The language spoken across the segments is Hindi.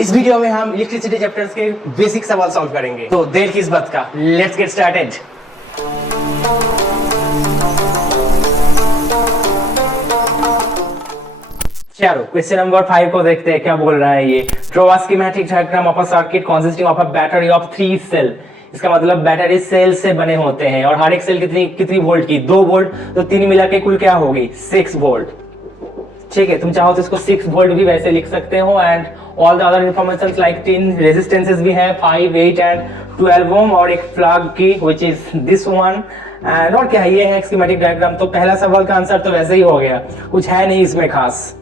इस वीडियो में हम इलेक्ट्रिसिटी चैप्टर्स के बेसिक सवाल सॉल्व करेंगे। तो देर किस बात का, लेट्स गेट स्टार्टेड। चलो क्वेश्चन नंबर 5 को देखते हैं क्या बोल रहा है ये। Draw a schematic diagram of a circuit consisting of a battery of 3 cell. इसका मतलब बैटरी सेल से बने होते हैं और हर एक सेल कितनी वोल्ट की, 2 वोल्ट, तो 3 मिला के कुल क्या होगी 6 वोल्ट। ठीक है, तुम चाहो तो इसको 6 वोल्ट भी वैसे लिख सकते हो। And all the other information like 10 resistances भी है 5, 8 एंड 12 ओम और एक प्लग की which is this one. And और क्या ये है स्कीमेटिक डायग्राम। तो पहला सवाल का आंसर तो वैसे ही हो गया, कुछ है नहीं इसमें खास।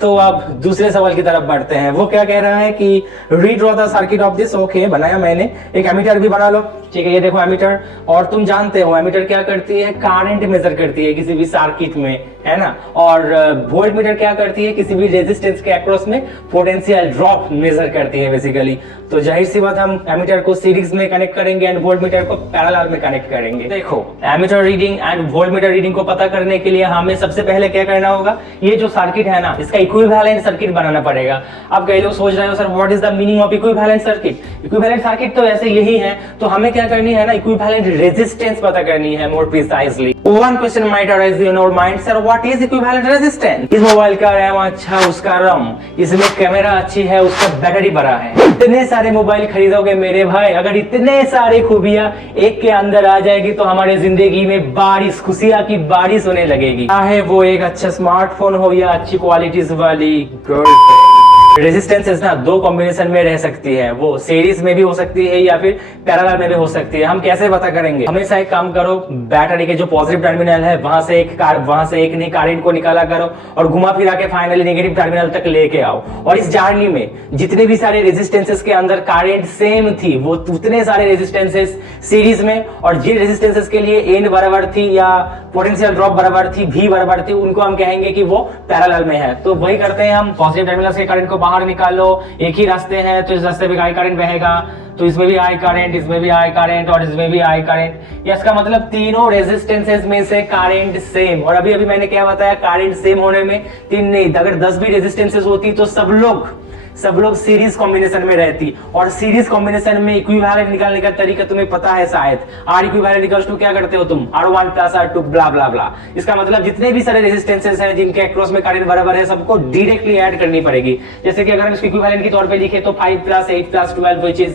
तो अब दूसरे सवाल की तरफ बढ़ते हैं। वो क्या कह रहा है कि redraw the circuit of this. Okay, बनाया मैंने। एक एमीटर भी बना लो। ठीक है, ये देखो एमीटर। और तुम जानते हो एमीटर क्या करती है, करंट मेजर करती है किसी भी सर्किट में, है ना। और वोल्ट मीटर क्या करती है, किसी भी रेजिस्टेंस के अक्रॉस में पोटेंशियल ड्रॉप मेजर करती है बेसिकली। तो जाहिर सी बात हम एमीटर को सीरीज में कनेक्ट करेंगे एंड वोल्ट मीटर को पैरेलल में कनेक्ट करेंगे। देखो ammeter reading and volt meter reading को पता करने के लिए हमें सबसे पहले क्या करना होगा, ये जो सर्किट है ना इसका इक्विवेलेंट सर्किट बनाना पड़ेगा। अब कई लोग सोच रहे हो sir what is the meaning of equivalent circuit. Equivalent circuit तो ऐसे यही है। तो हमें क्या करनी है ना, इक्विवेलेंट रेजिस्टेंस पता करनी है more precisely. One question might arise in your mind, sir what is equivalent resistance. इस मोबाइल का रैम अच्छा, उसका रम, इसमें कैमरा अच्छी है, उसका बैटरी बड़ा है। इतने सारे मोबाइल खरीदोगे मेरे भाई, अगर इतने सारे खूबियां एक के अंदर आ जाएगी तो हमारे जिंदगी में बारिश, खुशियां की बारिश होने लगेगी। चाहे वो एक अच्छा स्मार्टफोन हो या अच्छी क्वालिटीज वाली गर्लफ्रेंड। रेजिस्टेंसेस ना 2 कॉम्बिनेशन में रह सकती है, वो सीरीज में भी हो सकती है या फिर पैरेलल में भी हो सकती है। हम कैसे पता करेंगे, हमेशा एक काम करो, बैटरी के जो पॉजिटिव टर्मिनल है वहां से एक नहीं करंट को निकाला करो और घुमा फिरा के फाइनली नेगेटिव टर्मिनल तक लेके आओ। और इस जर्नी में जितने भी सारे रेजिस्टेंसेस के अंदर करंट सेम थी वो उतने सारे रेजिस्टेंसेस सीरीज में, और जिन रेजिस्टेंसेस के लिए एन बराबर थी या पोटेंशियल ड्रॉप बराबर थी, V बराबर थी, उनको हम कहेंगे कि वो पैरेलल में है। तो वही करते हैं हम, पॉजिटिव टर्मिनल से करंट को बाहर निकालो, एक ही रास्ते हैं तो इस रास्ते पे आई करंट बहेगा, तो इसमें भी आई करंट, इसमें भी आई करंट और इसमें भी आई करंट। इसका मतलब तीनों रेजिस्टेंसेस में से करंट सेम। और अभी मैंने क्या बताया, करंट सेम होने में 3 नहीं, अगर 10 भी रेजिस्टेंसेस होती तो सब लोग सीरीज कॉम्बिनेशन में रहती। और सीरीज कॉम्बिनेशन में इक्विवेलेंट निकालने का तरीका तुम्हें पता है शायद, R इक्विवेलेंट इक्वल्स टू क्या करते हो तुम, R1 + R2 ब्ला ब्ला ब्ला। इसका मतलब जितने भी सारे रेजिस्टेंसेस हैं जिनके अक्रॉस में करंट बराबर है सबको डायरेक्टली ऐड करनी पड़ेगी। जैसे कि अगर हम इसको इक्विवेलेंट के तौर पे लिखे तो 5 + 8 + 12 व्हिच इज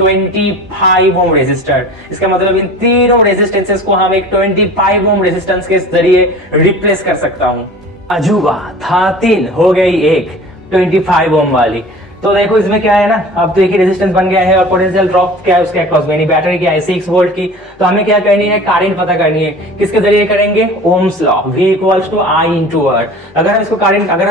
25 ओम रेजिस्टर। इसका मतलब इन तीनों रेजिस्टेंसेस को हम एक 25 ओम रेजिस्टेंस के जरिए रिप्लेस कर सकता हूं। अजूबा था 3, हो गई 1 25 ओम वाली। तो देखो इसमें क्या है ना, अब तो एक ही रेजिस्टेंस बन गया है और पोटेंशियल ड्रॉप क्या है उसके अक्रॉस में, यानी बैटरी क्या है 6 वोल्ट की। तो हमें क्या करनी है, करंट पता करनी है। किसके जरिए करेंगे, Ohm's law, V = I × R। अगर हम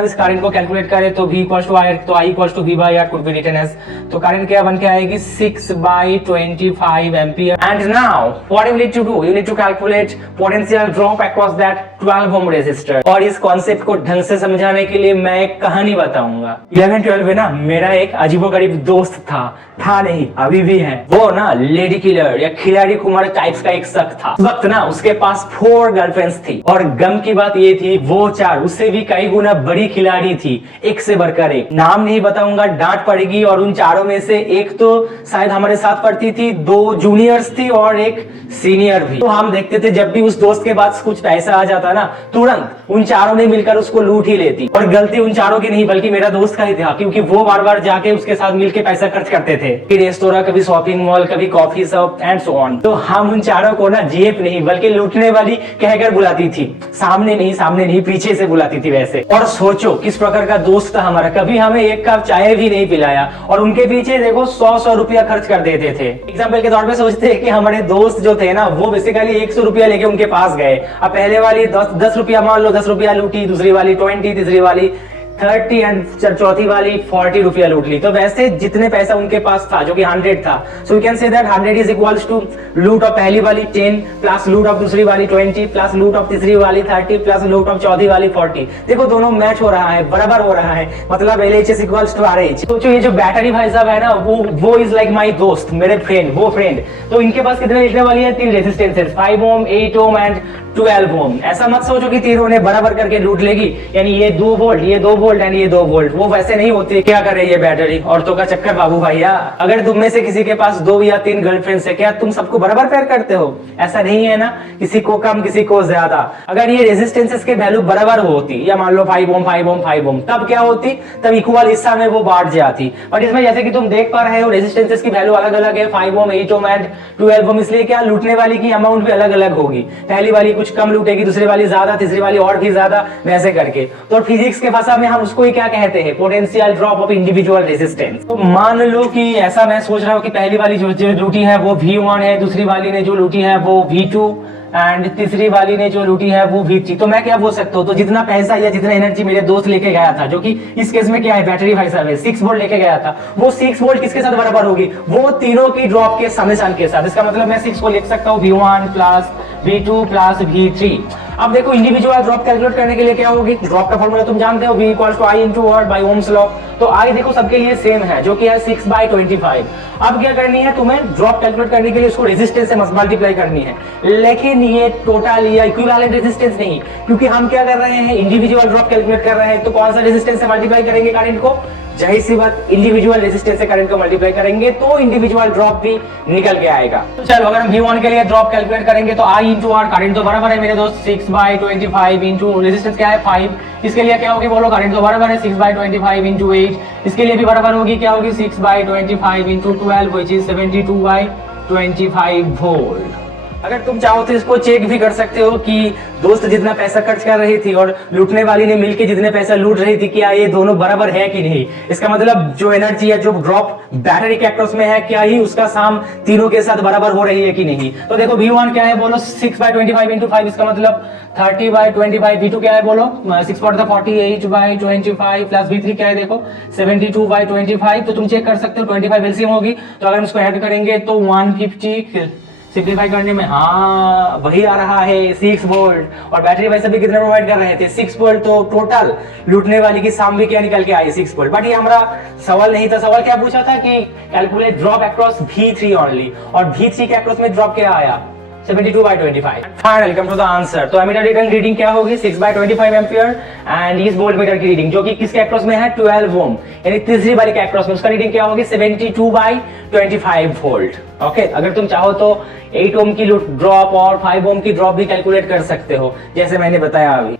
इस करंट को कैलकुलेट करें तो V = I, तो I = V/R could be written as, तो करंट क्या बन के आएगी 6/25 ampere. And now what you need to do, you need to calculate potential drop across that 12 ohm resistor. और इस कॉन्सेप्ट को ढंग से समझाने के लिए मैं एक कहानी बताऊंगा। 11-12 में ना मेरा एक अजीबोगरीब दोस्त था नहीं, अभी भी है। वो ना लेडी किलर या खिलाड़ी कुमार टाइप्स का एक शख्स था। उस वक्त ना उसके पास 4 गर्लफ्रेंड्स थी। और गम की बात ये थी वो 4 उससे भी कई गुना बड़ी खिलाड़ी थी, एक से बढ़कर एक। नाम नहीं बताऊंगा, डांट पड़ेगी। और उन चारों में से एक तो शायद हमारे साथ पढ़ती थी, 2 जूनियर्स थी और एक सीनियर भी। तो हम देखते थे जब भी उस दोस्त के पास कुछ पैसा आ जाता ना, तुरंत उन चारों ने मिलकर उसको लूट ही लेती। और गलती उन चारों की नहीं बल्कि मेरा दोस्त का ही था, क्योंकि वो बार बार जाके उसके साथ मिलके पैसा खर्च करते थे, कभी रेस्तोरां, कभी शॉपिंग मॉल, कभी coffee shop and so on. तो हम उन चारों को ना जेब नहीं बल्कि लूटने वाली कहकर बुलाती थी। सामने नहीं पीछे से बुलाती थी वैसे। और सोचो किस प्रकार का दोस्त था हमारा, कभी हमें एक कप चाय भी नहीं पिलाया और उनके पीछे देखो 100 रुपया खर्च कर देते थे। एग्जाम्पल के तौर पे सोचते हैं कि हमारे दोस्त जो थे ना वो बेसिकली 100 रुपया लेके उनके पास गए। अब पहले वाली 10 रुपया मान लो 10 रुपया लूटी, दूसरी वाली 20, तीसरी वाली 30 एंड चौथी वाली 40 रुपया लूट ली। तो वैसे जितने पैसा उनके पास था जो कि 100 था, so you can say that 100 is equals to root of पहली वाली 10 प्लस लूट ऑफ दूसरी वाली 20 प्लस लूट ऑफ तीसरी वाली 30 प्लस लूट ऑफ चौथी वाली 40। देखो दोनों मैच हो रहा है, बराबर हो रहा है, मतलब LHS इक्वल्स टू RH। सोचो ये जो बैटरी भाई साहब है ना वो इज लाइक माई दोस्त, मेरे फ्रेंड, वो फ्रेंड। तो इनके पास कितने लिखने वाली है, 3 रेजिस्टेंसेस 5 ओम, 8 ओम एंड 12 ओम। ऐसा मत सोचो कि तीनों ने बराबर करके लूट लेगी, यानी ये 2 वोल्ट, ये 2 वोल्ट एंड ये 2 वोल्ट, वो वैसे नहीं होती। क्या करे ये बैटरी, औरतों का चक्कर बाबू भैया। अगर तुम में से किसी के पास 2 या 3 गर्लफ्रेंड्स है, क्या तुम सबको बराबर प्यार करते हो? ऐसा नहीं है ना, किसी को कम किसी को ज्यादा। अगर ये रेजिस्टेंसेस के वैल्यू बराबर होती, या मान लो 5 ओम 5 ओम 5 ओम, तब क्या होती, तब इक्वल हिस्सा में वो बांट जाती। बट इसमें जैसे कि तुम देख पा रहे हो रेजिस्टेंसेस की वैल्यू अलग अलग है, 5 ओम 8 ओम एंड 12 ओम, इसलिए क्या लूटने वाली की अमाउंट भी अलग अलग होगी। पहली वाली कुछ कम लूटेगी, दूसरी वाली ज्यादा, तीसरी वाली और भी ज्यादा, वैसे करके। तो फिजिक्स के भाषा में हम उसको ही क्या कहते हैं, potential drop of individual resistance. तो मान लो कि ऐसा मैं सोच रहा हूँ कि पहली वाली जो लूटी है वो V1 है, दूसरी वाली ने जो लूटी है वो V2 एंड तीसरी वाली ने जो लूटी है वो V3। तो मैं क्या बोल सकता हूँ, तो जितना पैसा या जितना एनर्जी मेरे दोस्त लेके गया था, जो कि इस केस में क्या है बैटरी भाई साहब 6 वोल्ट लेके गया था, वो 6 वोल्ट किसके साथ बराबर होगी, वो तीनों की ड्रॉप के समेशन के साथ। इसका मतलब मैं 6 को लिख सकता हूँ V1 plus V2 plus V3। अब देखो इंडिविजुअल ड्रॉप कैलकुलेट करने के लिए क्या होगी, ड्रॉप का फॉर्मूला तुम जानते हो, V equals to I into R by ohm's law. तो I देखो सबके लिए सेम है, जो कि है 6/25। अब क्या करनी है तुम्हें, ड्रॉप कैलकुलेट करने के लिए उसको रेजिस्टेंस से मल्टीप्लाई करनी है, लेकिन ये टोटल या इक्विवेलेंट रेजिस्टेंस नहीं, क्योंकि हम क्या कर रहे हैं, इंडिविजुअल ड्रॉप कैलकुलेट कर रहे हैं। तो कौन सा रेजिस्टेंस से मल्टीप्लाई करेंगे करंट को, जाहिर सी बात इंडिविजुअल रेजिस्टेंस से करंट को मल्टीप्लाई करेंगे तो इंडिविजुअल ड्रॉप भी निकल के आएगा। तो चलो अगर हम V1 के लिए ड्रॉप कैलकुलेट करेंगे तो I इंटू R, करंट तो बराबर है मेरे दोस्त 6/25 इंटू रेजिस्टेंस क्या है 5। इसके लिए क्या होगी बोलो, करंट तो बराबर है 6/25 इंटू 8। इसके लिए भी बराबर होगी, क्या होगी 6/25 इंटू 12 व्हिच इज 72/25 वोल्ट। अगर तुम चाहो तो इसको चेक भी कर सकते हो कि दोस्त जितना पैसा खर्च कर रही थी और लूटने वाली ने मिलके जितने पैसा लूट रही थी, क्या ये दोनों बराबर है कि नहीं। इसका मतलब जो एनर्जी या जो ड्रॉप बैटरी के अक्रॉस में है, क्या ही उसका साम तीनों के साथ बराबर हो रही है कि नहीं। तो देखो V1 क्या है बोलो 6/25 इंटू 5, इसका मतलब 30/25। V2 क्या है बोलो 6/48/25 प्लस V3 क्या है देखो 72/25। तो तुम चेक कर सकते हो 25 एलसीएम होगी, तो अगर इसको ऐड करेंगे तो 150 सिंप्लीफाई करने में, हाँ वही आ रहा है 6 वोल्ट। और बैटरी वैसे भी कितना प्रोवाइड कर रहे थे 6 वोल्ट। तो टोटल लूटने वाली की साम भी क्या निकल के आई 6 वोल्ट। बट ये हमारा सवाल नहीं था, सवाल क्या पूछा था कि calculate drop across V3 only, और V3 के अक्रॉस में ड्रॉप क्या आया 72/25। Finally come to the answer. तो एमीटर रीडिंग क्या होगी 6/25 एम्पियर एंड इस वोल्ट मीटर की रीडिंग जो कि किसके अक्रॉस में है 12 ओम, यानी तीसरी वाली के अक्रॉस में उसका रीडिंग क्या होगी 72/25 वोल्ट। ओके, अगर तुम चाहो तो 8 ओम की ड्रॉप और 5 ओम की ड्रॉप भी कैलकुलेट कर सकते हो, जैसे मैंने बताया अभी।